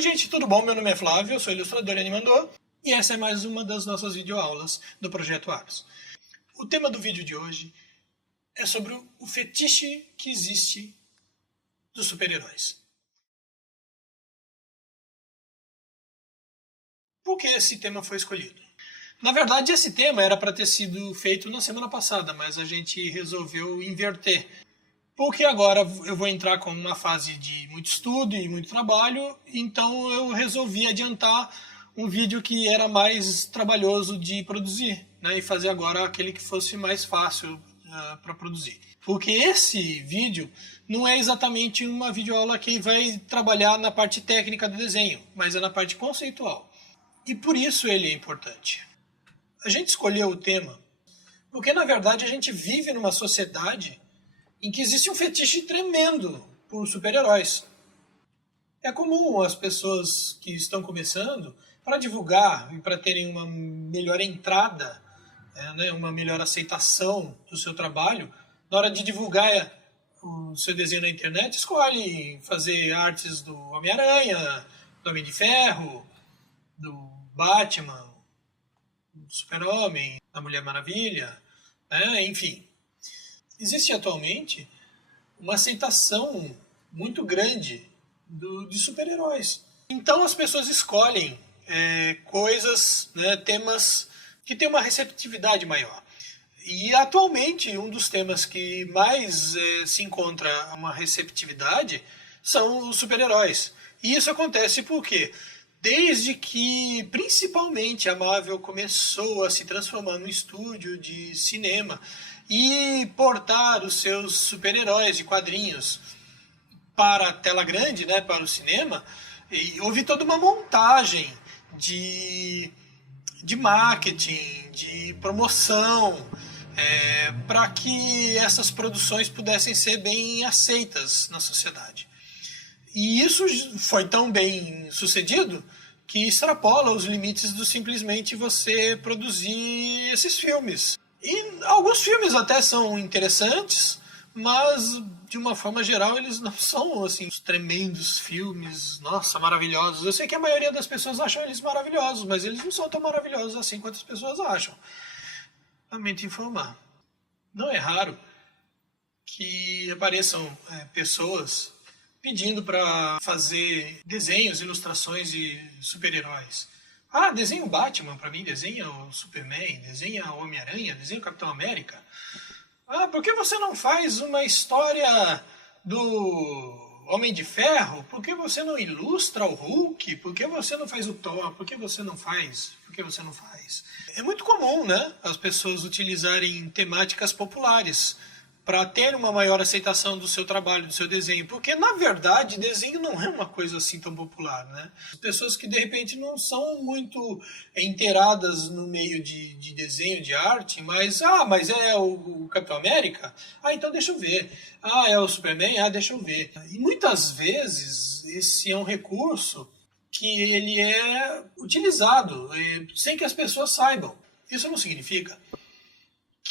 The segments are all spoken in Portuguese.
Oi gente, tudo bom? Meu nome é Flávio, eu sou ilustrador e animador e essa é mais uma das nossas videoaulas do Projeto Aros. O tema do vídeo de hoje é sobre o fetiche que existe dos super-heróis. Por que esse tema foi escolhido? Na verdade, esse tema era para ter sido feito na semana passada, mas a gente resolveu inverter. Porque agora eu vou entrar com uma fase de muito estudo e muito trabalho, então eu resolvi adiantar um vídeo que era mais trabalhoso de produzir, né, e fazer agora aquele que fosse mais fácil para produzir. Porque esse vídeo não é exatamente uma videoaula que vai trabalhar na parte técnica do desenho, mas é na parte conceitual. E por isso ele é importante. A gente escolheu o tema porque, na verdade, a gente vive numa sociedade em que existe um fetiche tremendo por super-heróis. É comum as pessoas que estão começando, para divulgar e para terem uma melhor entrada, né, uma melhor aceitação do seu trabalho, na hora de divulgar o seu desenho na internet, escolhe fazer artes do Homem-Aranha, do Homem de Ferro, do Batman, do Super-Homem, da Mulher Maravilha, né, enfim. Existe atualmente uma aceitação muito grande de super-heróis. Então as pessoas escolhem coisas, né, temas que têm uma receptividade maior. E atualmente um dos temas que mais se encontra uma receptividade são os super-heróis. E isso acontece porque desde que principalmente a Marvel começou a se transformar num estúdio de cinema e portar os seus super-heróis de quadrinhos para a tela grande, né, para o cinema, e houve toda uma montagem de marketing, de promoção, para que essas produções pudessem ser bem aceitas na sociedade. E isso foi tão bem sucedido que extrapola os limites do simplesmente você produzir esses filmes. E alguns filmes até são interessantes, mas de uma forma geral eles não são assim os tremendos filmes, nossa, maravilhosos. Eu sei que a maioria das pessoas acham eles maravilhosos, mas eles não são tão maravilhosos assim quanto as pessoas acham. Lamento informar. Não é raro que apareçam pessoas pedindo para fazer desenhos, ilustrações de super-heróis. Ah, desenha o Batman para mim, desenha o Superman, desenha o Homem-Aranha, desenha o Capitão América. Ah, por que você não faz uma história do Homem de Ferro? Por que você não ilustra o Hulk? Por que você não faz o Thor? Por que você não faz? Por que você não faz? É muito comum, né, as pessoas utilizarem temáticas populares para ter uma maior aceitação do seu trabalho, do seu desenho. Porque, na verdade, desenho não é uma coisa assim tão popular, né? As pessoas que, de repente, não são muito inteiradas no meio de desenho, de arte, mas é o Capitão América? Ah, então deixa eu ver. Ah, é o Superman? Ah, deixa eu ver. E muitas vezes esse é um recurso que ele é utilizado sem que as pessoas saibam. Isso não significa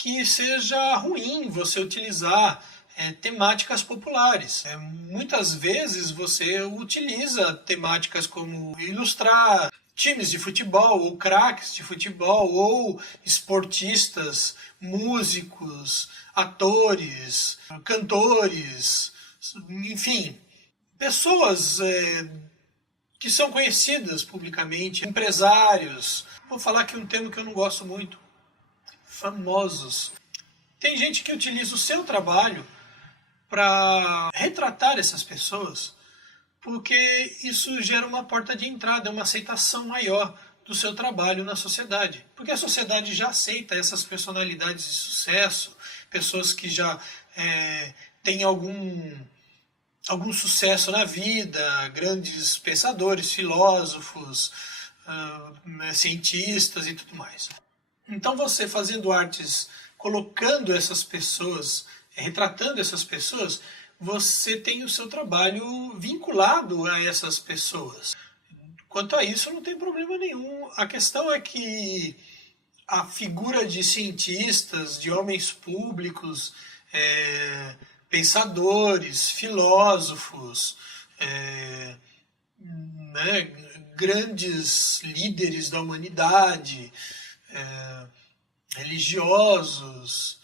que seja ruim você utilizar temáticas populares. Muitas vezes você utiliza temáticas como ilustrar times de futebol, ou craques de futebol, ou esportistas, músicos, atores, cantores, enfim, pessoas que são conhecidas publicamente, empresários. Vou falar aqui um termo que eu não gosto muito: famosos. Tem gente que utiliza o seu trabalho para retratar essas pessoas, porque isso gera uma porta de entrada, uma aceitação maior do seu trabalho na sociedade. Porque a sociedade já aceita essas personalidades de sucesso, pessoas que já têm algum sucesso na vida, grandes pensadores, filósofos, cientistas e tudo mais. Então você fazendo artes, colocando essas pessoas, retratando essas pessoas, você tem o seu trabalho vinculado a essas pessoas. Quanto a isso, não tem problema nenhum. A questão é que a figura de cientistas, de homens públicos, pensadores, filósofos, né, grandes líderes da humanidade, religiosos,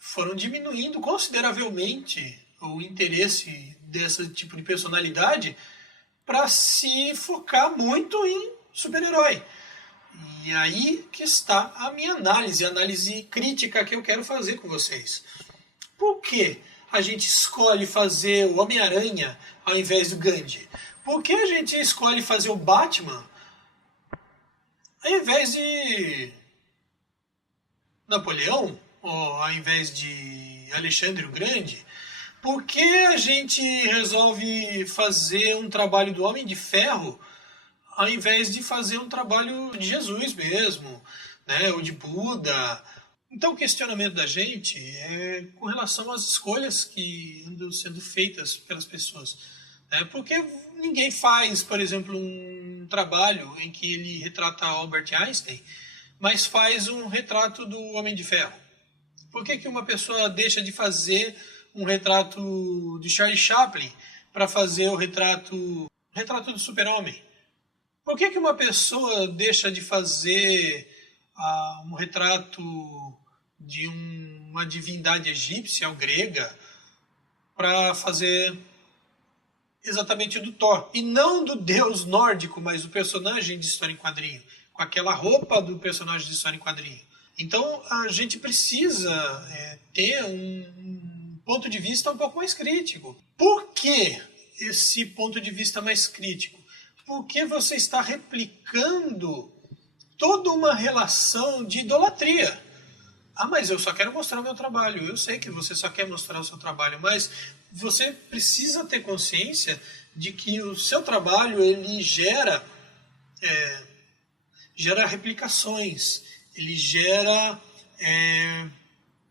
foram diminuindo consideravelmente o interesse desse tipo de personalidade para se focar muito em super-herói. E aí que está a minha análise crítica que eu quero fazer com vocês. Por que a gente escolhe fazer o Homem-Aranha ao invés do Gandhi? Por que a gente escolhe fazer o Batman ao invés de Napoleão? Ou ao invés de Alexandre o Grande? Por que a gente resolve fazer um trabalho do Homem de Ferro ao invés de fazer um trabalho de Jesus mesmo, né, ou de Buda? Então o questionamento da gente é com relação às escolhas que andam sendo feitas pelas pessoas. Né? Porque ninguém faz, por exemplo, um trabalho em que ele retrata Albert Einstein, mas faz um retrato do Homem de Ferro. Por que uma pessoa deixa de fazer um retrato de Charlie Chaplin para fazer o retrato do Super-Homem? Por que uma pessoa deixa de fazer um retrato de uma divindade egípcia ou grega para fazer exatamente o do Thor? E não do deus nórdico, mas do personagem de história em quadrinho, com aquela roupa do personagem de história em quadrinho. Então a gente precisa ter um ponto de vista um pouco mais crítico. Por que esse ponto de vista mais crítico? Porque você está replicando toda uma relação de idolatria. Ah, mas eu só quero mostrar o meu trabalho. Eu sei que você só quer mostrar o seu trabalho, mas você precisa ter consciência de que o seu trabalho ele gera replicações, ele gera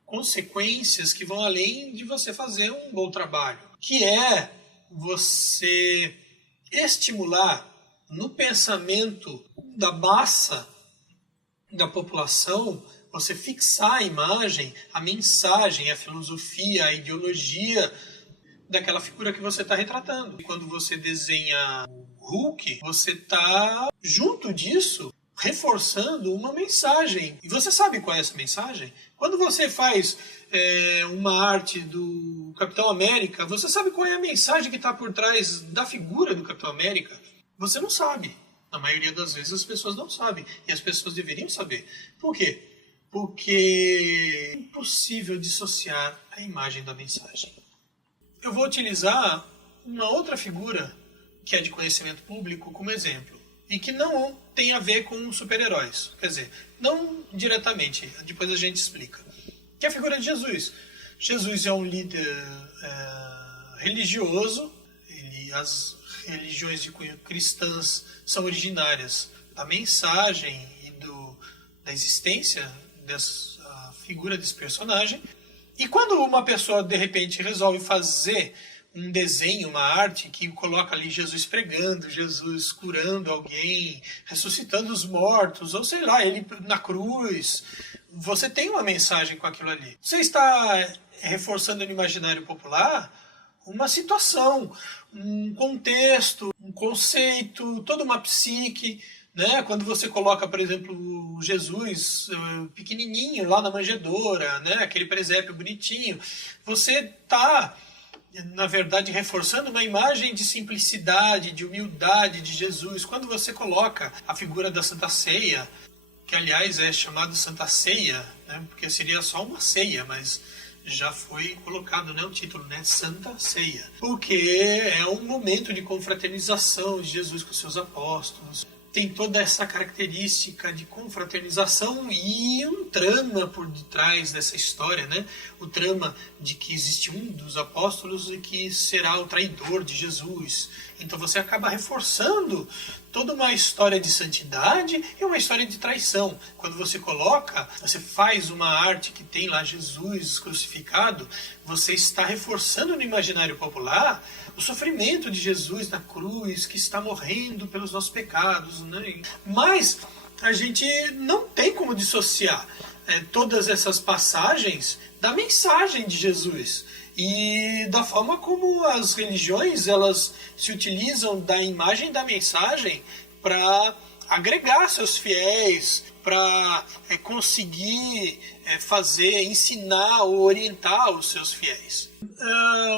consequências que vão além de você fazer um bom trabalho, que é você estimular no pensamento da massa da população, você fixar a imagem, a mensagem, a filosofia, a ideologia daquela figura que você está retratando. E quando você desenha o Hulk, você está, junto disso, reforçando uma mensagem. E você sabe qual é essa mensagem? Quando você faz uma arte do Capitão América, você sabe qual é a mensagem que está por trás da figura do Capitão América? Você não sabe. Na maioria das vezes as pessoas não sabem. E as pessoas deveriam saber. Por quê? Porque é impossível dissociar a imagem da mensagem. Eu vou utilizar uma outra figura que é de conhecimento público como exemplo. E que não tem a ver com super-heróis. Quer dizer, não diretamente. Depois a gente explica. Que é a figura de Jesus. Jesus é um líder religioso. As religiões de cunho cristãs são originárias da mensagem e da existência dessa figura desse personagem. E quando uma pessoa, de repente, resolve fazer um desenho, uma arte que coloca ali Jesus pregando, Jesus curando alguém, ressuscitando os mortos, ou sei lá, ele na cruz, você tem uma mensagem com aquilo ali. Você está reforçando no imaginário popular uma situação, um contexto, um conceito, toda uma psique, né? Quando você coloca, por exemplo, Jesus pequenininho lá na manjedoura, né? Aquele presépio bonitinho, você está, na verdade, reforçando uma imagem de simplicidade, de humildade de Jesus. Quando você coloca a figura da Santa Ceia, que aliás é chamada Santa Ceia, né? Porque seria só uma ceia, mas já foi colocado, né, o título, né, Santa Ceia, porque é um momento de confraternização de Jesus com seus apóstolos. Tem toda essa característica de confraternização e um trama por detrás dessa história, né? O trama de que existe um dos apóstolos e que será o traidor de Jesus. Então você acaba reforçando toda uma história de santidade e uma história de traição. Quando você faz uma arte que tem lá Jesus crucificado, você está reforçando no imaginário popular o sofrimento de Jesus na cruz, que está morrendo pelos nossos pecados, né? Mas a gente não tem como dissociar todas essas passagens da mensagem de Jesus e da forma como as religiões elas se utilizam da imagem da mensagem para agregar seus fiéis, para conseguir ensinar ou orientar os seus fiéis.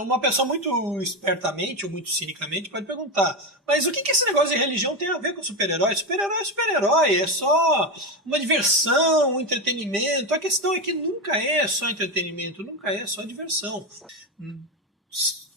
Uma pessoa muito espertamente ou muito cinicamente pode perguntar, mas o que esse negócio de religião tem a ver com super-herói? Super-herói é super-herói, é só uma diversão, um entretenimento. A questão é que nunca é só entretenimento, nunca é só diversão.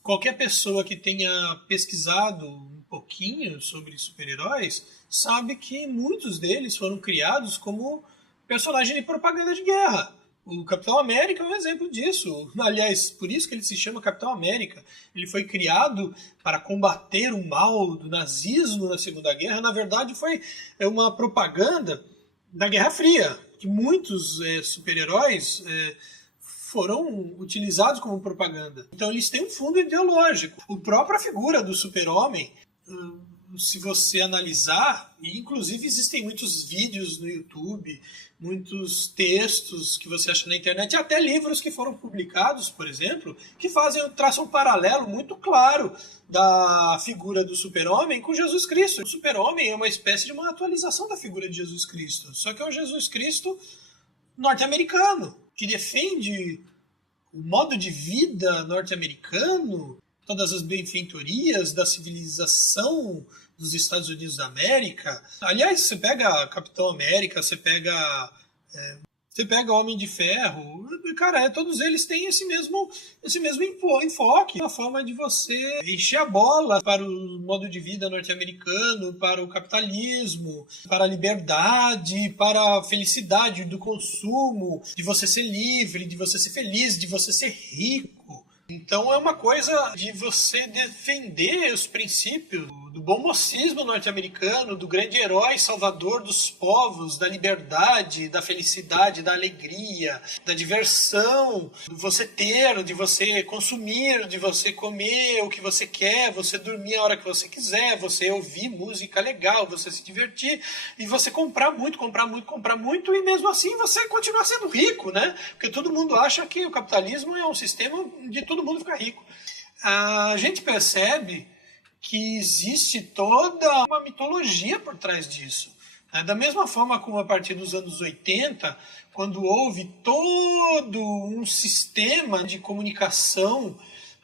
Qualquer pessoa que tenha pesquisado um pouquinho sobre super-heróis sabe que muitos deles foram criados como personagem de propaganda de guerra. O Capitão América é um exemplo disso. Aliás, por isso que ele se chama Capitão América. Ele foi criado para combater o mal do nazismo na Segunda Guerra. Na verdade, foi uma propaganda da Guerra Fria, que muitos super-heróis foram utilizados como propaganda. Então eles têm um fundo ideológico. A própria figura do super-homem, se você analisar, e inclusive existem muitos vídeos no YouTube, muitos textos que você acha na internet, e até livros que foram publicados, por exemplo, que traçam um paralelo muito claro da figura do super-homem com Jesus Cristo. O super-homem é uma espécie de uma atualização da figura de Jesus Cristo, só que é o Jesus Cristo norte-americano, que defende o modo de vida norte-americano, todas as benfeitorias da civilização dos Estados Unidos da América. Aliás, você pega Capitão América, você pega Homem de Ferro, cara, todos eles têm esse mesmo enfoque, uma forma de você encher a bola para o modo de vida norte-americano, para o capitalismo, para a liberdade, para a felicidade do consumo, de você ser livre, de você ser feliz, de você ser rico. Então é uma coisa de você defender os princípios do bom mocismo norte-americano, do grande herói salvador dos povos, da liberdade, da felicidade, da alegria, da diversão, de você ter, de você consumir, de você comer o que você quer, você dormir a hora que você quiser, você ouvir música legal, você se divertir e você comprar muito e mesmo assim você continuar sendo rico, né? Porque todo mundo acha que o capitalismo é um sistema de todo mundo ficar rico. A gente percebe que existe toda uma mitologia por trás disso. Da mesma forma como a partir dos anos 80, quando houve todo um sistema de comunicação,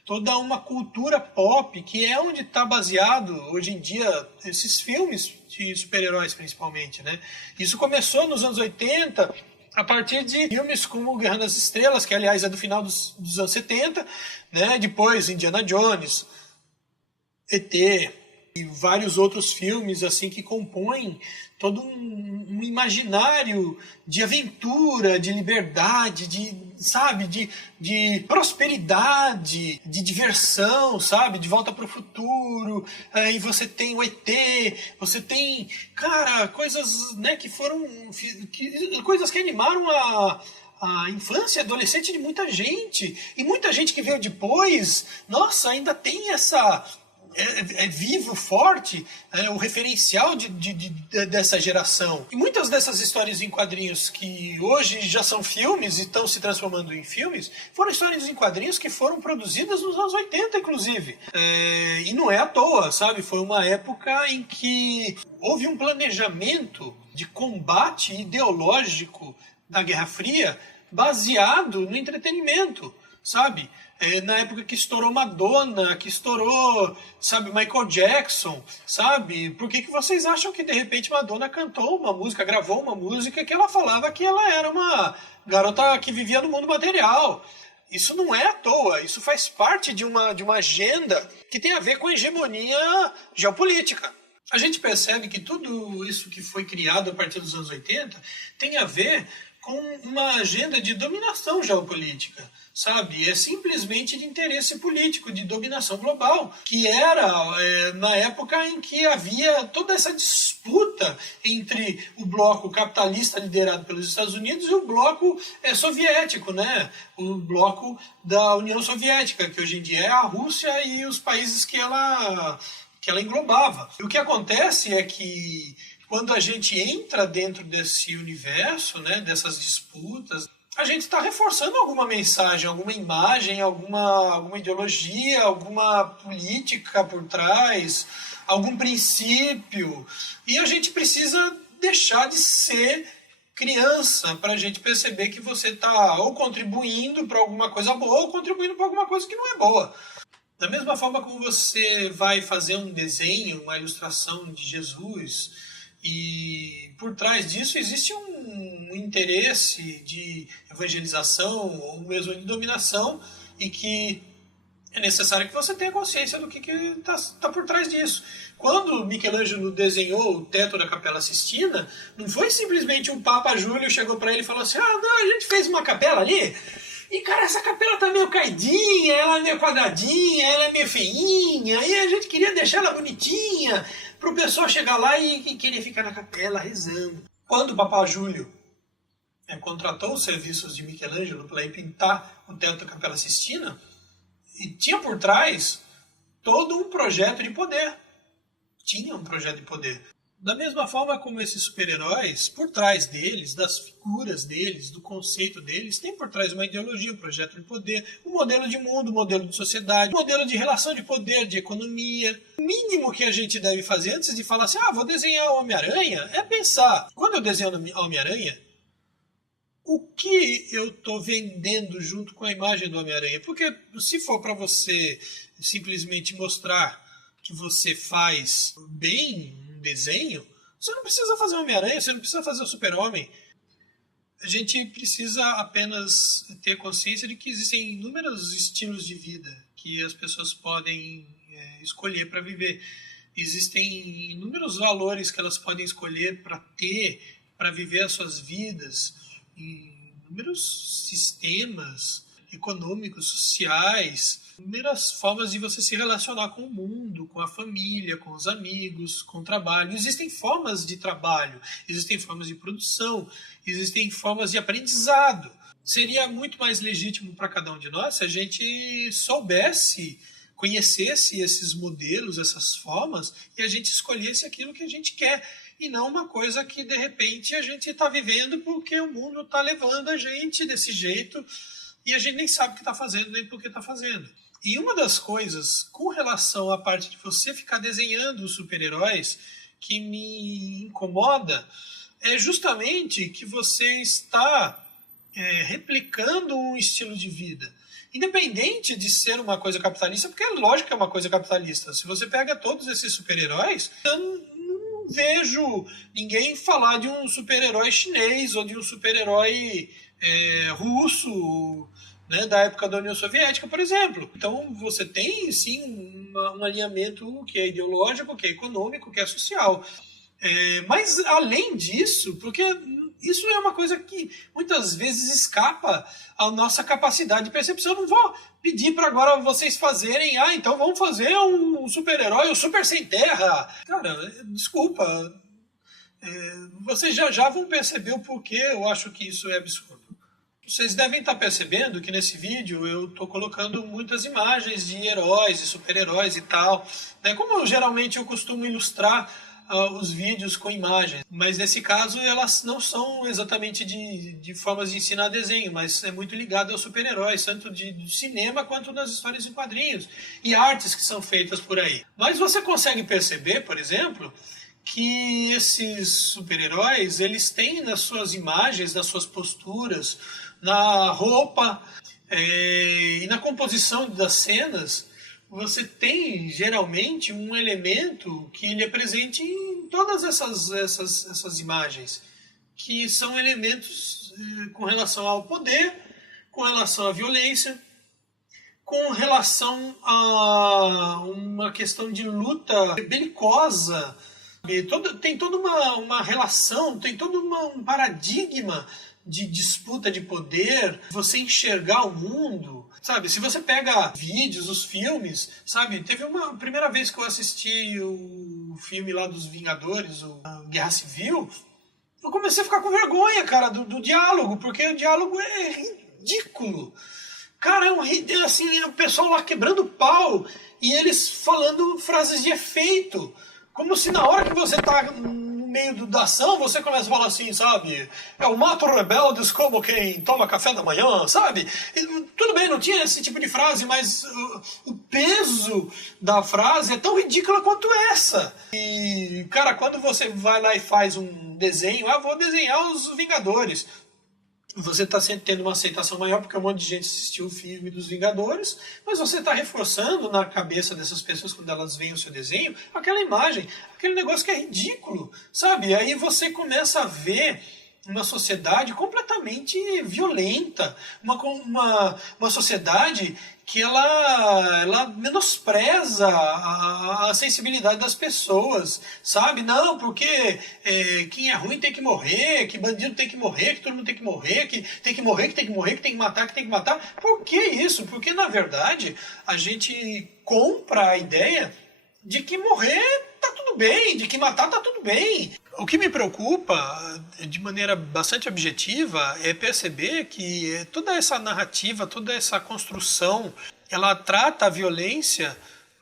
toda uma cultura pop, que é onde está baseado hoje em dia esses filmes de super-heróis principalmente, né? Isso começou nos anos 80, a partir de filmes como Guerra das Estrelas, que aliás é do final dos anos 70, né? Depois Indiana Jones, ET e vários outros filmes assim que compõem todo um imaginário de aventura, de liberdade, de prosperidade, de diversão, sabe? De volta para o futuro. Aí você tem o ET, você tem, cara, coisas, né, coisas que animaram a infância e adolescente de muita gente. E muita gente que veio depois, nossa, ainda tem essa... É vivo, forte, o referencial dessa geração. E muitas dessas histórias em quadrinhos que hoje já são filmes e estão se transformando em filmes, foram histórias em quadrinhos que foram produzidas nos anos 80, inclusive. E não é à toa, sabe? Foi uma época em que houve um planejamento de combate ideológico da Guerra Fria baseado no entretenimento, sabe? Na época que estourou Madonna, que estourou, sabe, Michael Jackson, sabe? Por que vocês acham que de repente Madonna cantou uma música, gravou uma música que ela falava que ela era uma garota que vivia no mundo material? Isso não é à toa, isso faz parte de uma agenda que tem a ver com a hegemonia geopolítica. A gente percebe que tudo isso que foi criado a partir dos anos 80 tem a ver com uma agenda de dominação geopolítica, sabe? É simplesmente de interesse político, de dominação global, que era na época em que havia toda essa disputa entre o bloco capitalista liderado pelos Estados Unidos e o bloco soviético, né? O bloco da União Soviética, que hoje em dia é a Rússia e os países que ela englobava. E o que acontece é que quando a gente entra dentro desse universo, né, dessas disputas, a gente está reforçando alguma mensagem, alguma imagem, alguma ideologia, alguma política por trás, algum princípio. E a gente precisa deixar de ser criança para a gente perceber que você está ou contribuindo para alguma coisa boa ou contribuindo para alguma coisa que não é boa. Da mesma forma como você vai fazer um desenho, uma ilustração de Jesus, e por trás disso existe um interesse de evangelização ou mesmo de dominação, e que é necessário que você tenha consciência do que está por trás disso. Quando Michelangelo desenhou o teto da Capela Sistina, não foi simplesmente um Papa Júlio chegou para ele e falou assim: ah, não, a gente fez uma capela ali, e cara, essa capela tá meio caidinha, ela é meio quadradinha, ela é meio feinha, e a gente queria deixar ela bonitinha, para o pessoal chegar lá e querer ficar na capela rezando. Quando o Papa Júlio contratou os serviços de Michelangelo para ir pintar o teto da Capela Sistina, e tinha por trás todo um projeto de poder. Tinha um projeto de poder. Da mesma forma como esses super-heróis, por trás deles, das figuras deles, do conceito deles, tem por trás uma ideologia, um projeto de poder, um modelo de mundo, um modelo de sociedade, um modelo de relação de poder, de economia. O mínimo que a gente deve fazer antes de falar assim: ah, vou desenhar o Homem-Aranha, é pensar, quando eu desenho o Homem-Aranha, o que eu estou vendendo junto com a imagem do Homem-Aranha? Porque se for para você simplesmente mostrar que você faz bem um desenho, você não precisa fazer o Homem-Aranha, você não precisa fazer o Super-Homem. A gente precisa apenas ter consciência de que existem inúmeros estilos de vida que as pessoas podem escolher para viver. Existem inúmeros valores que elas podem escolher para ter, para viver as suas vidas, inúmeros sistemas econômicos, sociais, inúmeras formas de você se relacionar com o mundo, com a família, com os amigos, com o trabalho. Existem formas de trabalho, existem formas de produção, existem formas de aprendizado. Seria muito mais legítimo para cada um de nós se a gente soubesse, conhecesse esses modelos, essas formas, e a gente escolhesse aquilo que a gente quer, e não uma coisa que, de repente, a gente está vivendo porque o mundo está levando a gente desse jeito e a gente nem sabe o que está fazendo, nem por que está fazendo. E uma das coisas, com relação à parte de você ficar desenhando os super-heróis, que me incomoda, é justamente que você está replicando um estilo de vida. Independente de ser uma coisa capitalista, porque é lógico que é uma coisa capitalista. Se você pega todos esses super-heróis, eu não vejo ninguém falar de um super-herói chinês ou de um super-herói russo, né, da época da União Soviética, por exemplo. Então você tem sim um alinhamento que é ideológico, que é econômico, que é social. Mas além disso, porque isso é uma coisa que muitas vezes escapa à nossa capacidade de percepção. Eu não vou pedir para agora vocês fazerem, então vamos fazer um super-herói, um super sem terra. Cara, desculpa, vocês já vão perceber o porquê eu acho que isso é absurdo. Vocês devem estar percebendo que nesse vídeo eu estou colocando muitas imagens de heróis e super-heróis e tal, né? Como geralmente eu costumo ilustrar os vídeos com imagens, mas nesse caso elas não são exatamente de formas de ensinar desenho, mas é muito ligado aos super-heróis, tanto do cinema quanto nas histórias em quadrinhos e artes que são feitas por aí. Mas você consegue perceber, por exemplo, que esses super-heróis, eles têm nas suas imagens, nas suas posturas, na roupa e na composição das cenas, você tem geralmente um elemento que ele é presente em todas essas imagens, que são elementos com relação ao poder, com relação à violência, com relação a uma questão de luta belicosa. Tem toda uma relação, tem todo um paradigma de disputa de poder, você enxergar o mundo, sabe? Se você pega vídeos, os filmes, sabe? Teve uma primeira vez que eu assisti o filme lá dos Vingadores, a Guerra Civil, eu comecei a ficar com vergonha, cara, do diálogo, porque o diálogo é ridículo. Cara, assim, o pessoal lá quebrando pau e eles falando frases de efeito, como se na hora que você tá no meio da ação, você começa a falar assim, sabe? Eu mato rebeldes como quem toma café da manhã, sabe? E, tudo bem, não tinha esse tipo de frase, mas o peso da frase é tão ridícula quanto essa. E, cara, quando você vai lá e faz um desenho, vou desenhar os Vingadores. Você está tendo uma aceitação maior porque um monte de gente assistiu o filme dos Vingadores, mas você está reforçando na cabeça dessas pessoas, quando elas veem o seu desenho, aquela imagem, aquele negócio que é ridículo, sabe? Aí você começa a ver uma sociedade completamente violenta, uma sociedade que ela menospreza a sensibilidade das pessoas, sabe? Não, porque quem é ruim tem que morrer, que bandido tem que morrer, que todo mundo tem que morrer, que tem que morrer, que tem que morrer, que tem que matar, que tem que matar. Por que isso? Porque, na verdade, a gente compra a ideia de que morrer tá tudo bem, de que matar tá tudo bem. O que me preocupa, de maneira bastante objetiva, é perceber que toda essa narrativa, toda essa construção, ela trata a violência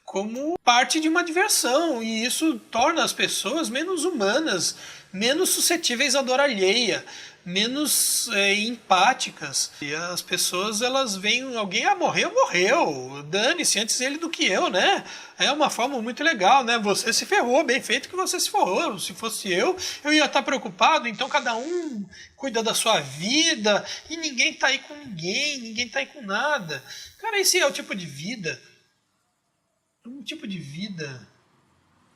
como parte de uma diversão, e isso torna as pessoas menos humanas, menos suscetíveis à dor alheia, menos empáticas. E as pessoas, elas veem alguém, morreu, dane-se, antes ele do que eu, né? É uma forma muito legal, né? Você se ferrou, bem feito que você se ferrou. Se fosse eu ia estar preocupado. Então cada um cuida da sua vida e ninguém tá aí com ninguém tá aí com nada. Cara, esse é o tipo de vida, um tipo de vida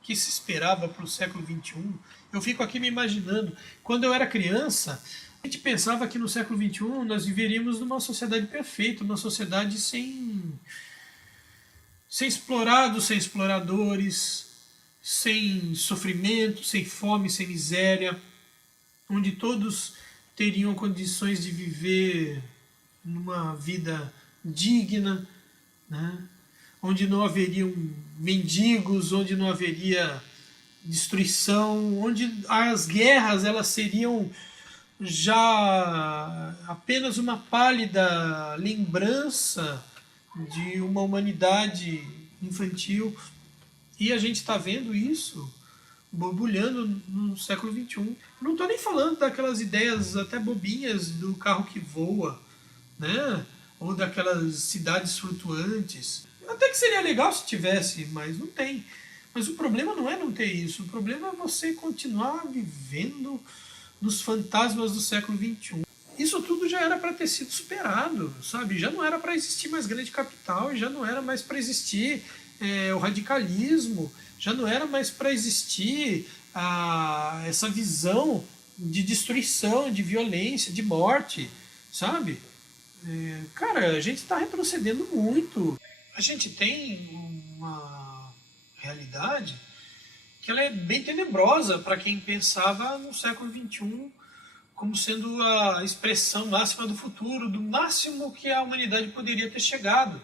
que se esperava para o século XXI. Eu fico aqui me imaginando, quando eu era criança, a gente pensava que no século XXI nós viveríamos numa sociedade perfeita, uma sociedade sem explorados, sem exploradores, sem sofrimento, sem fome, sem miséria, onde todos teriam condições de viver numa vida digna, né? Onde não haveriam mendigos, onde não haveria destruição, onde as guerras elas seriam já apenas uma pálida lembrança de uma humanidade infantil. E a gente está vendo isso borbulhando no século XXI. Não estou nem falando daquelas ideias até bobinhas do carro que voa, né? Ou daquelas cidades flutuantes. Até que seria legal se tivesse, mas não tem. Mas o problema não é não ter isso. O problema é você continuar vivendo nos fantasmas do século XXI. Isso tudo já era para ter sido superado, sabe? Já não era para existir mais grande capital, já não era mais para existir o radicalismo, já não era mais para existir essa visão de destruição, de violência, de morte, sabe? Cara, a gente está retrocedendo muito. A gente tem uma realidade que ela é bem tenebrosa para quem pensava no século XXI como sendo a expressão máxima do futuro, do máximo que a humanidade poderia ter chegado.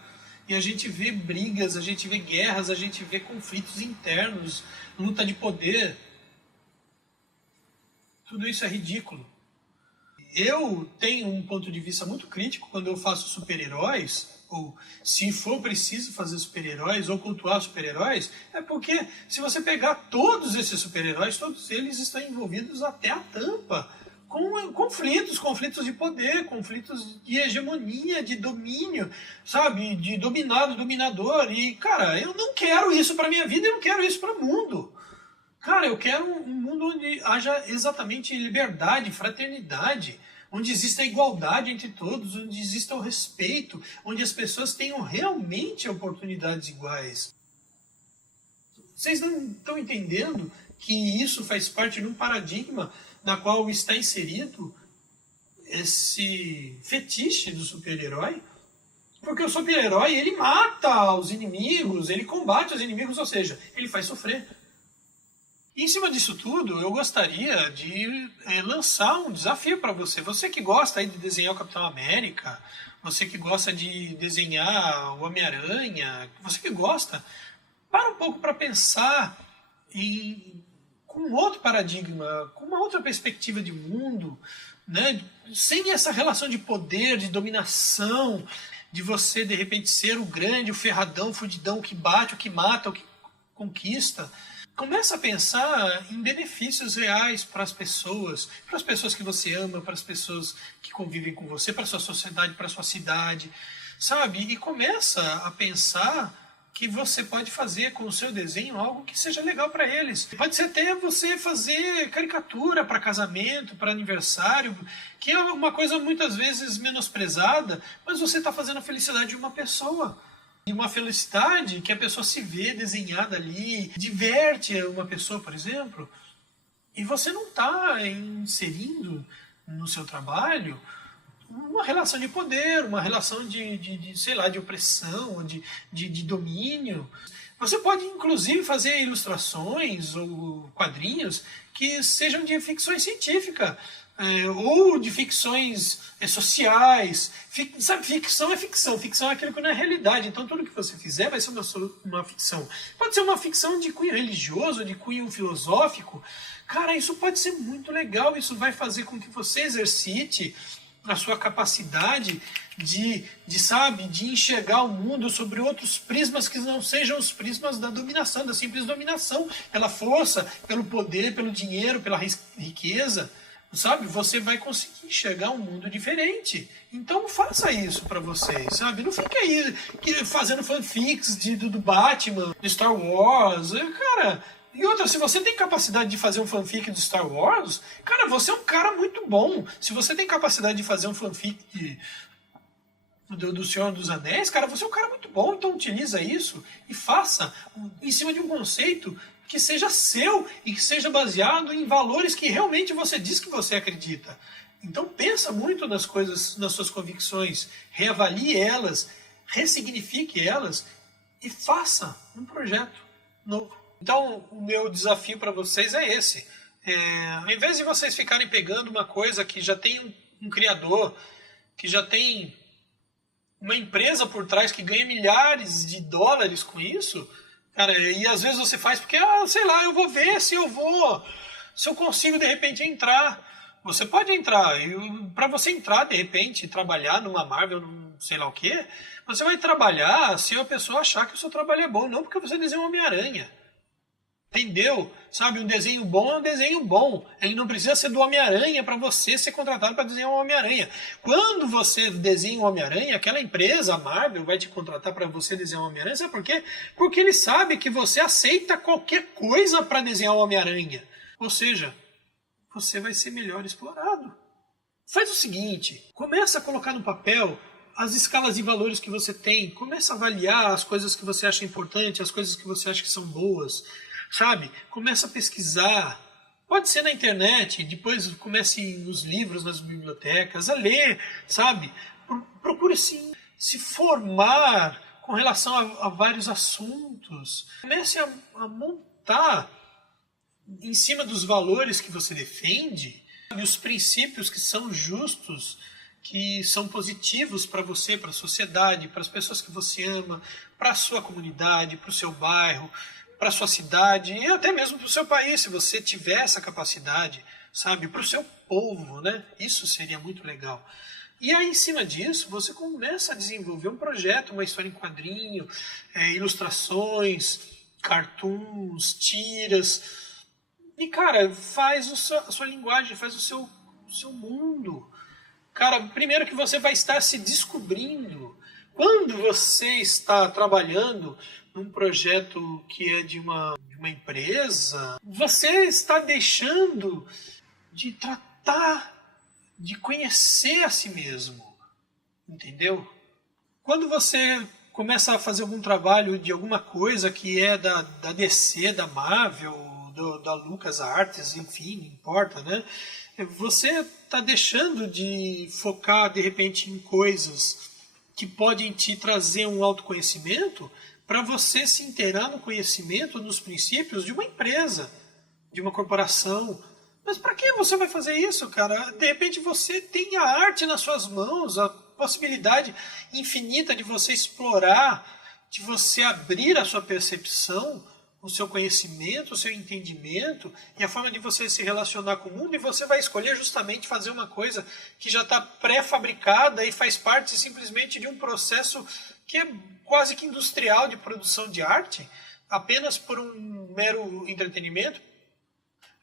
E a gente vê brigas, a gente vê guerras, a gente vê conflitos internos, luta de poder. Tudo isso é ridículo. Eu tenho um ponto de vista muito crítico quando eu faço super-heróis, ou se for preciso fazer super-heróis ou cultuar super-heróis, é porque se você pegar todos esses super-heróis, todos eles estão envolvidos até a tampa com conflitos de poder, conflitos de hegemonia, de domínio, sabe, de dominado, dominador. E, cara, eu não quero isso para minha vida, eu não quero isso para o mundo. Cara, eu quero um mundo onde haja exatamente liberdade, fraternidade, onde exista a igualdade entre todos, onde exista o respeito, onde as pessoas tenham realmente oportunidades iguais. Vocês não estão entendendo que isso faz parte de um paradigma na qual está inserido esse fetiche do super-herói? Porque o super-herói, ele mata os inimigos, ele combate os inimigos, ou seja, ele faz sofrer. E em cima disso tudo, eu gostaria de lançar um desafio para você. Você que gosta aí de desenhar o Capitão América, você que gosta de desenhar o Homem-Aranha, você que gosta, para um pouco para pensar com outro paradigma, com uma outra perspectiva de mundo, né? Sem essa relação de poder, de dominação, de você de repente ser o grande, o ferradão, o fudidão, o que bate, o que mata, o que conquista. Começa a pensar em benefícios reais para as pessoas que você ama, para as pessoas que convivem com você, para a sua sociedade, para a sua cidade, sabe? E começa a pensar que você pode fazer com o seu desenho algo que seja legal para eles. Pode ser até você fazer caricatura para casamento, para aniversário, que é uma coisa muitas vezes menosprezada, mas você está fazendo a felicidade de uma pessoa. E uma felicidade que a pessoa se vê desenhada ali, diverte uma pessoa, por exemplo, e você não está inserindo no seu trabalho uma relação de poder, uma relação sei lá, de opressão, de domínio. Você pode, inclusive, fazer ilustrações ou quadrinhos que sejam de ficções científicas, ou de ficções sociais. Sabe, ficção é ficção. Ficção é aquilo que não é realidade. Então, tudo que você fizer vai ser uma ficção. Pode ser uma ficção de cunho religioso, de cunho filosófico. Cara, isso pode ser muito legal. Isso vai fazer com que você exercite a sua capacidade de enxergar o mundo sobre outros prismas que não sejam os prismas da dominação, da simples dominação, pela força, pelo poder, pelo dinheiro, pela riqueza. Sabe, você vai conseguir enxergar um mundo diferente. Então faça isso para vocês, sabe? Não fique aí fazendo fanfics do Batman, de Star Wars, cara. E outra, se você tem capacidade de fazer um fanfic de Star Wars, cara, você é um cara muito bom. Se você tem capacidade de fazer um fanfic do Senhor dos Anéis, cara, você é um cara muito bom. Então utiliza isso e faça em cima de um conceito que seja seu e que seja baseado em valores que realmente você diz que você acredita. Então pensa muito nas coisas, nas suas convicções, reavalie elas, ressignifique elas e faça um projeto novo. Então o meu desafio para vocês é esse. Ao invés de vocês ficarem pegando uma coisa que já tem um criador, que já tem uma empresa por trás que ganha milhares de dólares com isso, cara, e às vezes você faz porque, sei lá, eu vou ver se eu consigo de repente entrar. Você pode entrar, para você entrar de repente, trabalhar numa Marvel, sei lá o quê, você vai trabalhar se a pessoa achar que o seu trabalho é bom, não porque você desenha um Homem-Aranha. Entendeu? Sabe, um desenho bom é um desenho bom. Ele não precisa ser do Homem-Aranha para você ser contratado para desenhar um Homem-Aranha. Quando você desenha um Homem-Aranha, aquela empresa, a Marvel, vai te contratar para você desenhar um Homem-Aranha. Sabe por quê? Porque ele sabe que você aceita qualquer coisa para desenhar um Homem-Aranha. Ou seja, você vai ser melhor explorado. Faz o seguinte, começa a colocar no papel as escalas de valores que você tem. Começa a avaliar as coisas que você acha importantes, as coisas que você acha que são boas. Sabe? Começa a pesquisar. Pode ser na internet, depois comece nos livros, nas bibliotecas, a ler, sabe? Procure se formar com relação a vários assuntos. Comece a montar em cima dos valores que você defende e os princípios que são justos, que são positivos para você, para a sociedade, para as pessoas que você ama, para a sua comunidade, para o seu bairro, para a sua cidade e até mesmo para o seu país, se você tiver essa capacidade, sabe, para o seu povo, né? Isso seria muito legal. E aí, em cima disso, você começa a desenvolver um projeto, uma história em quadrinho, ilustrações, cartoons, tiras. E, cara, faz a sua linguagem, faz o seu mundo. Cara, primeiro que você vai estar se descobrindo. Quando você está trabalhando num projeto que é de uma empresa, você está deixando de tratar, de conhecer a si mesmo, entendeu? Quando você começa a fazer algum trabalho de alguma coisa que é da DC, da Marvel, da LucasArts, enfim, não importa, né? Você está deixando de focar, de repente, em coisas que podem te trazer um autoconhecimento para você se inteirar no conhecimento, nos princípios de uma empresa, de uma corporação. Mas para que você vai fazer isso, cara? De repente você tem a arte nas suas mãos, a possibilidade infinita de você explorar, de você abrir a sua percepção, o seu conhecimento, o seu entendimento e a forma de você se relacionar com o mundo, e você vai escolher justamente fazer uma coisa que já está pré-fabricada e faz parte simplesmente de um processo que é quase que industrial de produção de arte, apenas por um mero entretenimento,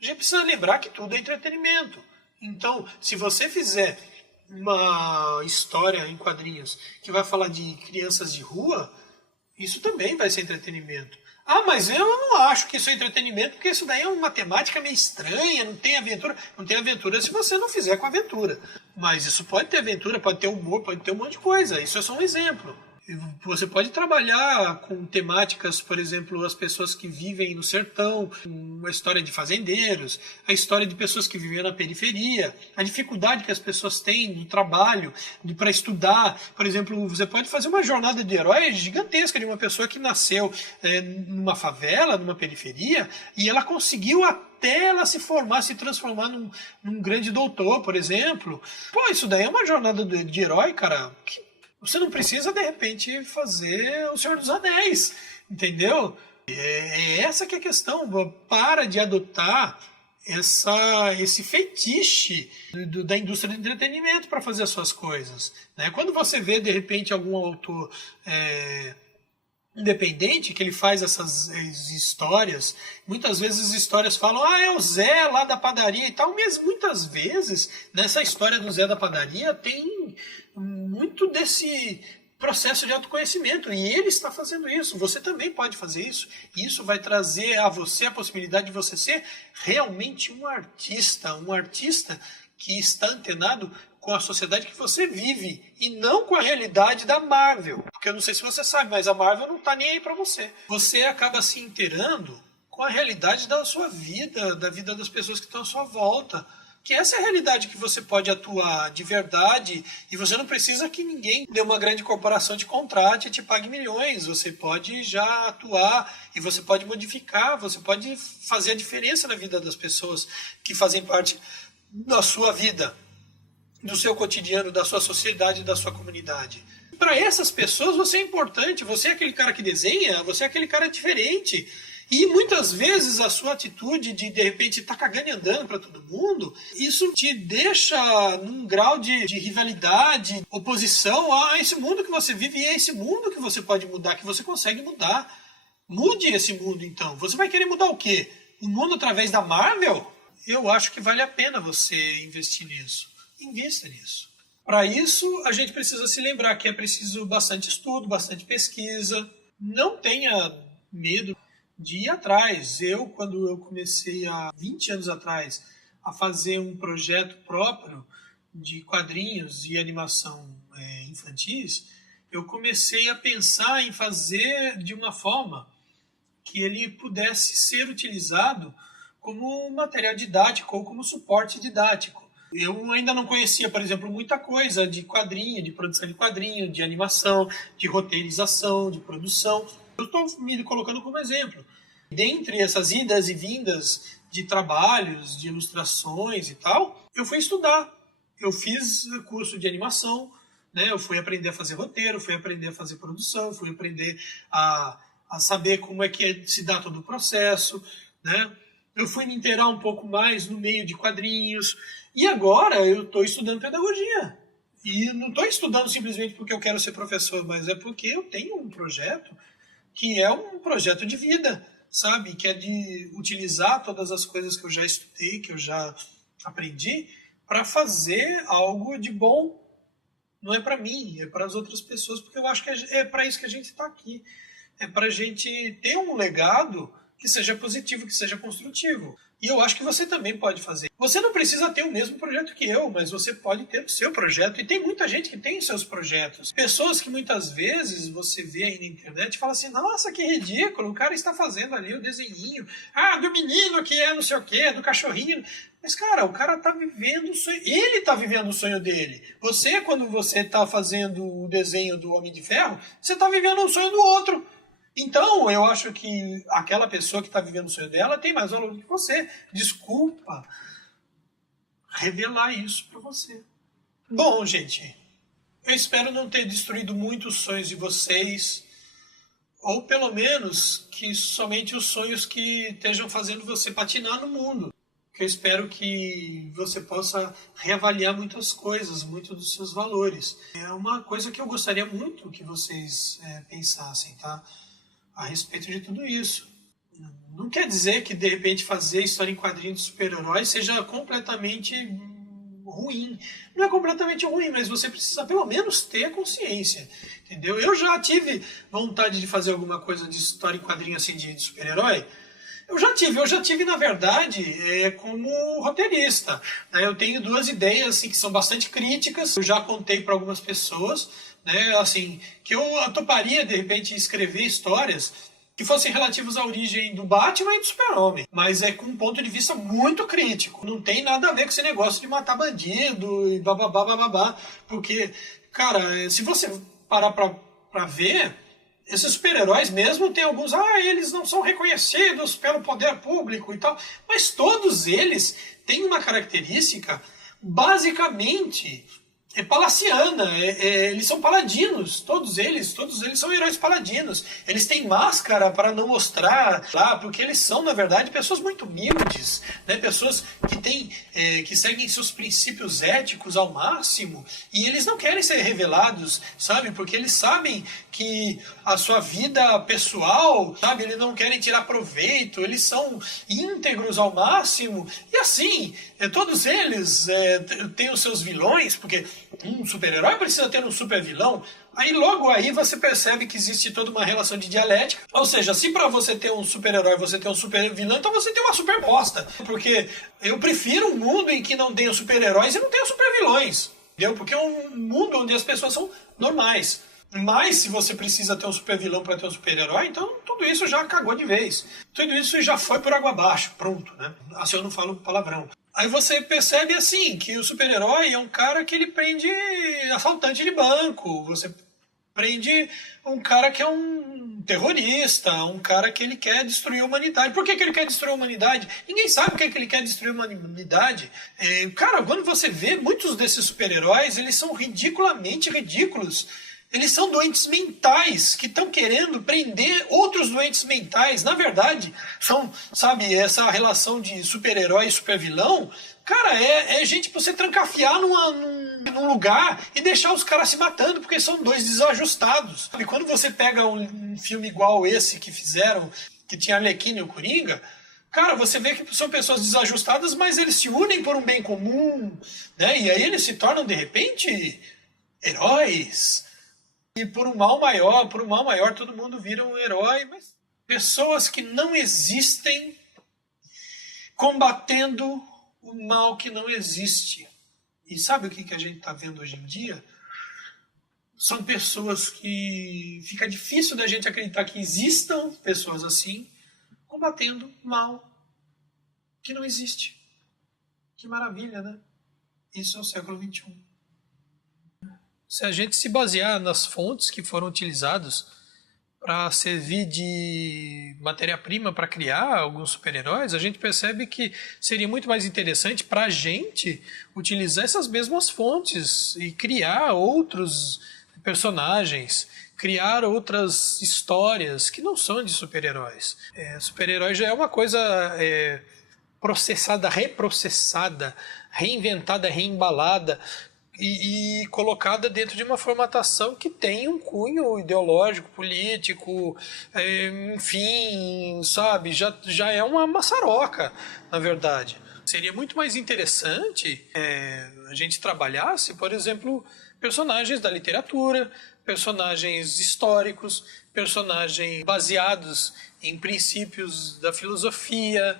a gente precisa lembrar que tudo é entretenimento. Então, se você fizer uma história em quadrinhos que vai falar de crianças de rua, isso também vai ser entretenimento. Ah, mas eu não acho que isso é entretenimento, porque isso daí é uma temática meio estranha, não tem aventura. Não tem aventura se você não fizer com aventura. Mas isso pode ter aventura, pode ter humor, pode ter um monte de coisa. Isso é só um exemplo. Você pode trabalhar com temáticas, por exemplo, as pessoas que vivem no sertão, uma história de fazendeiros, a história de pessoas que vivem na periferia, a dificuldade que as pessoas têm no trabalho, para estudar. Por exemplo, você pode fazer uma jornada de herói gigantesca de uma pessoa que nasceu numa favela, numa periferia, e ela conseguiu até ela se formar, se transformar num grande doutor, por exemplo. Pô, isso daí é uma jornada de herói, cara. Você não precisa, de repente, fazer O Senhor dos Anéis, entendeu? É essa que é a questão. Para de adotar esse fetiche da indústria do entretenimento para fazer as suas coisas. Né? Quando você vê, de repente, algum autor independente que ele faz essas histórias, muitas vezes as histórias falam, é o Zé lá da padaria e tal, mas muitas vezes nessa história do Zé da padaria tem muito desse processo de autoconhecimento, e ele está fazendo isso, você também pode fazer isso, e isso vai trazer a você a possibilidade de você ser realmente um artista que está antenado com a sociedade que você vive, e não com a realidade da Marvel. Porque eu não sei se você sabe, mas a Marvel não está nem aí para você. Você acaba se inteirando com a realidade da sua vida, da vida das pessoas que estão à sua volta. Que essa é a realidade que você pode atuar de verdade, e você não precisa que ninguém de uma grande corporação te contrate e te pague milhões. Você pode já atuar e você pode modificar, você pode fazer a diferença na vida das pessoas que fazem parte da sua vida, do seu cotidiano, da sua sociedade, da sua comunidade. Para essas pessoas você é importante, você é aquele cara que desenha, você é aquele cara diferente. E muitas vezes a sua atitude de repente estar cagando e andando para todo mundo, isso te deixa num grau de rivalidade, oposição a esse mundo que você vive, e é esse mundo que você pode mudar, que você consegue mudar. Mude esse mundo então. Você vai querer mudar o quê? O mundo através da Marvel? Eu acho que vale a pena você investir nisso. Invista nisso. Para isso, a gente precisa se lembrar que é preciso bastante estudo, bastante pesquisa. Não tenha medo de ir atrás. Quando eu comecei há 20 anos atrás a fazer um projeto próprio de quadrinhos e animação infantis, eu comecei a pensar em fazer de uma forma que ele pudesse ser utilizado como material didático ou como suporte didático. Eu ainda não conhecia, por exemplo, muita coisa de quadrinho, de produção de quadrinho, de animação, de roteirização, de produção. Eu estou me colocando como exemplo. Dentre essas idas e vindas de trabalhos, de ilustrações e tal, eu fui estudar. Eu fiz curso de animação, né? Eu fui aprender a fazer roteiro, fui aprender a fazer produção, fui aprender a saber como é que se dá todo o processo, né? Eu fui me inteirar um pouco mais no meio de quadrinhos. E agora eu estou estudando pedagogia. E não estou estudando simplesmente porque eu quero ser professor, mas é porque eu tenho um projeto que é um projeto de vida, sabe? Que é de utilizar todas as coisas que eu já estudei, que eu já aprendi, para fazer algo de bom. Não é para mim, é para as outras pessoas, porque eu acho que é para isso que a gente está aqui. É para a gente ter um legado que seja positivo, que seja construtivo. E eu acho que você também pode fazer. Você não precisa ter o mesmo projeto que eu, mas você pode ter o seu projeto. E tem muita gente que tem seus projetos. Pessoas que muitas vezes você vê aí na internet e fala assim, nossa, que ridículo, o cara está fazendo ali o desenhinho. Do menino que é não sei o quê, do cachorrinho. Mas, cara, o cara tá vivendo o sonho. Ele tá vivendo o sonho dele. Você, quando você tá fazendo o desenho do Homem de Ferro, você tá vivendo o sonho do outro. Então, eu acho que aquela pessoa que está vivendo o sonho dela tem mais valor do que você. Desculpa revelar isso para você. Bom, gente, eu espero não ter destruído muitos sonhos de vocês, ou pelo menos que somente os sonhos que estejam fazendo você patinar no mundo. Eu espero que você possa reavaliar muitas coisas, muitos dos seus valores. É uma coisa que eu gostaria muito que vocês pensassem, tá? a respeito de tudo isso. Não quer dizer que, de repente, fazer história em quadrinhos de super-heróis seja completamente ruim. Não é completamente ruim, mas você precisa pelo menos ter consciência, entendeu? Eu já tive vontade de fazer alguma coisa de história em quadrinho assim de super-herói. Eu já tive na verdade como roteirista, né? Eu tenho duas ideias assim que são bastante críticas. Eu já contei para algumas pessoas, né? Assim que eu toparia de repente escrever histórias que fossem relativos à origem do Batman e do Super-Homem, mas é com um ponto de vista muito crítico. Não tem nada a ver com esse negócio de matar bandido e bababá, bababá, porque, cara, se você parar pra ver, esses super-heróis mesmo tem alguns, eles não são reconhecidos pelo poder público e tal, mas todos eles têm uma característica basicamente palaciana, eles são paladinos, todos eles são heróis paladinos. Eles têm máscara para não mostrar lá, porque eles são, na verdade, pessoas muito humildes, né? Pessoas que que seguem seus princípios éticos ao máximo, e eles não querem ser revelados, sabe? Porque eles sabem que a sua vida pessoal, sabe? Eles não querem tirar proveito, eles são íntegros ao máximo, e assim, todos eles têm os seus vilões, porque um super-herói precisa ter um super-vilão. Aí logo aí você percebe que existe toda uma relação de dialética. Ou seja, se para você ter um super-herói você ter um super-vilão, então você tem uma super-bosta. Porque eu prefiro um mundo em que não tenha super-heróis e não tenha super-vilões. Entendeu? Porque é um mundo onde as pessoas são normais. Mas se você precisa ter um super-vilão para ter um super-herói, então tudo isso já cagou de vez. Tudo isso já foi por água abaixo, pronto, né? Assim eu não falo palavrão. Aí você percebe assim, que o super-herói é um cara que ele prende assaltante de banco, você prende um cara que é um terrorista, um cara que ele quer destruir a humanidade. Por que ele quer destruir a humanidade? Ninguém sabe por que ele quer destruir a humanidade. Cara, quando você vê muitos desses super-heróis, eles são ridiculamente ridículos. Eles são doentes mentais que estão querendo prender outros doentes mentais. Na verdade, são, sabe, essa relação de super-herói e super-vilão. Cara, é gente pra você trancafiar num lugar e deixar os caras se matando, porque são dois desajustados. E quando você pega um filme igual esse que fizeram, que tinha Arlequina e o Coringa, cara, você vê que são pessoas desajustadas, mas eles se unem por um bem comum, né? E aí eles se tornam, de repente, heróis. E por um mal maior, todo mundo vira um herói, mas pessoas que não existem combatendo o mal que não existe. E sabe o que a gente está vendo hoje em dia? São pessoas que fica difícil da gente acreditar que existam pessoas assim combatendo mal que não existe. Que maravilha, né? Isso é o século XXI. Se a gente se basear nas fontes que foram utilizadas para servir de matéria-prima para criar alguns super-heróis, a gente percebe que seria muito mais interessante para a gente utilizar essas mesmas fontes e criar outros personagens, criar outras histórias que não são de super-heróis. Super-herói já é uma coisa processada, reprocessada, reinventada, reembalada, e colocada dentro de uma formatação que tem um cunho ideológico, político, enfim, sabe, já é uma maçaroca, na verdade. Seria muito mais interessante a gente trabalhasse, por exemplo, personagens da literatura, personagens históricos, personagens baseados em princípios da filosofia,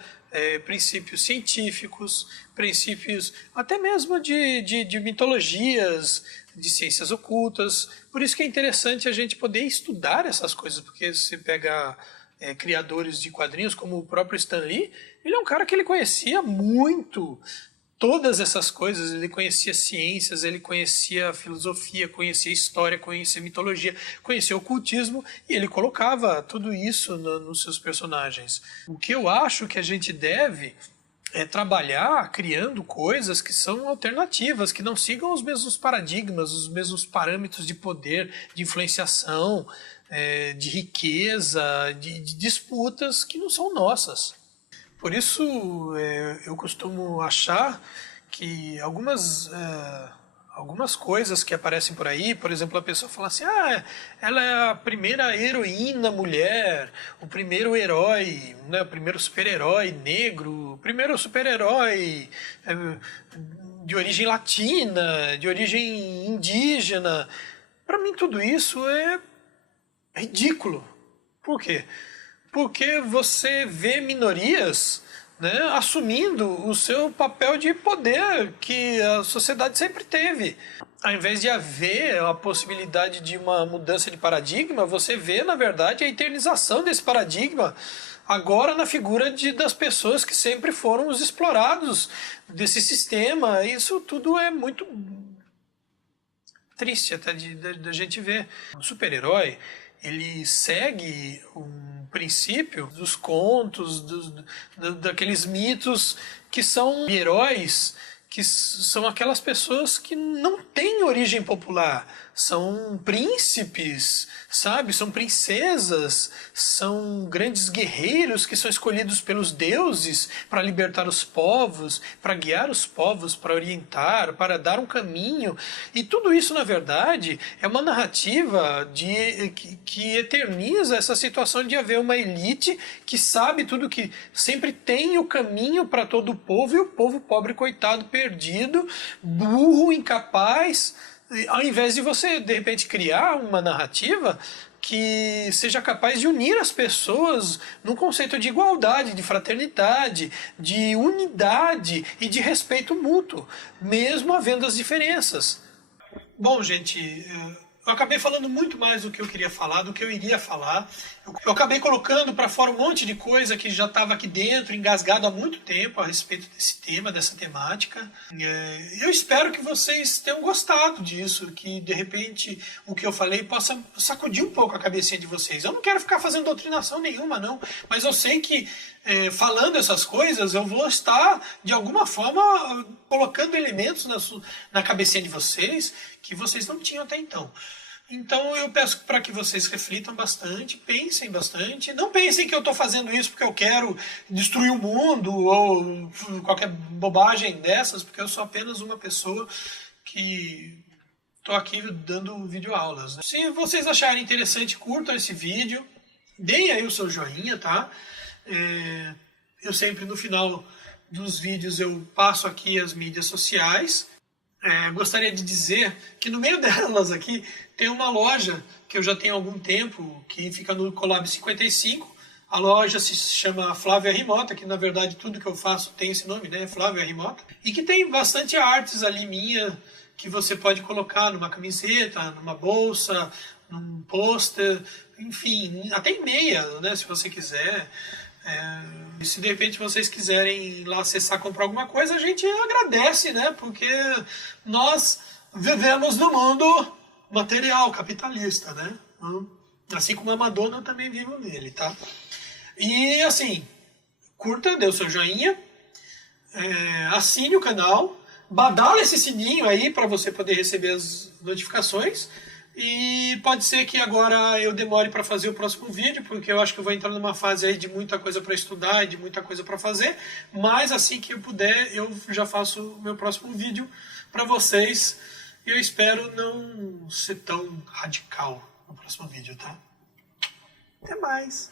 princípios científicos, princípios até mesmo de mitologias, de ciências ocultas. Por isso que é interessante a gente poder estudar essas coisas, porque você pega criadores de quadrinhos como o próprio Stan Lee, ele é um cara que ele conhecia muito todas essas coisas, ele conhecia ciências, ele conhecia filosofia, conhecia história, conhecia mitologia, conhecia ocultismo, e ele colocava tudo isso nos seus personagens. O que eu acho que a gente deve é trabalhar criando coisas que são alternativas, que não sigam os mesmos paradigmas, os mesmos parâmetros de poder, de influenciação, de riqueza, de disputas que não são nossas. Por isso, eu costumo achar que algumas coisas que aparecem por aí. Por exemplo, a pessoa fala assim, ela é a primeira heroína mulher, o primeiro herói, né, o primeiro super-herói negro, o primeiro super-herói de origem latina, de origem indígena. Para mim tudo isso é ridículo. Por quê? Porque você vê minorias, né, assumindo o seu papel de poder que a sociedade sempre teve. Ao invés de haver a possibilidade de uma mudança de paradigma, você vê, na verdade, a eternização desse paradigma agora na figura das pessoas que sempre foram os explorados desse sistema. Isso tudo é muito triste até da gente ver. O super-herói, ele segue um princípio dos contos, daqueles mitos que são heróis, que são aquelas pessoas que não têm origem popular, são príncipes, sabe? São princesas, são grandes guerreiros que são escolhidos pelos deuses para libertar os povos, para guiar os povos, para orientar, para dar um caminho. E tudo isso, na verdade, é uma narrativa que eterniza essa situação de haver uma elite que sabe tudo, que sempre tem o caminho para todo o povo, e o povo pobre, coitado, perdido, burro, incapaz. Ao invés de você, de repente, criar uma narrativa que seja capaz de unir as pessoas num conceito de igualdade, de fraternidade, de unidade e de respeito mútuo, mesmo havendo as diferenças. Bom, gente, eu acabei falando muito mais do que eu queria falar, do que eu iria falar. Eu acabei colocando para fora um monte de coisa que já estava aqui dentro, engasgado há muito tempo a respeito desse tema, dessa temática. Eu espero que vocês tenham gostado disso, que de repente o que eu falei possa sacudir um pouco a cabecinha de vocês. Eu não quero ficar fazendo doutrinação nenhuma, não, mas eu sei que falando essas coisas eu vou estar, de alguma forma, colocando elementos na cabecinha de vocês que vocês não tinham até então. Então eu peço para que vocês reflitam bastante, pensem bastante. Não pensem que eu estou fazendo isso porque eu quero destruir o mundo ou qualquer bobagem dessas, porque eu sou apenas uma pessoa que estou aqui dando videoaulas, né? Se vocês acharem interessante, curtam esse vídeo, deem aí o seu joinha, tá? Eu sempre no final dos vídeos eu passo aqui as mídias sociais. Gostaria de dizer que no meio delas aqui tem uma loja que eu já tenho há algum tempo, que fica no Colab 55. A loja se chama Flávia Rimota, que na verdade tudo que eu faço tem esse nome, né? Flávia Rimota. E que tem bastante artes ali minha, que você pode colocar numa camiseta, numa bolsa, num pôster, enfim, até em meia, né? Se você quiser. E se de repente vocês quiserem ir lá acessar, comprar alguma coisa, a gente agradece, né? Porque nós vivemos no mundo material, capitalista, né? Assim como a Madonna, eu também vivo nele, tá? E assim, curta, dê o seu joinha, assine o canal, badala esse sininho aí para você poder receber as notificações. E pode ser que agora eu demore para fazer o próximo vídeo, porque eu acho que eu vou entrar numa fase aí de muita coisa para estudar e de muita coisa para fazer. Mas assim que eu puder, eu já faço o meu próximo vídeo para vocês. E eu espero não ser tão radical no próximo vídeo, tá? Até mais!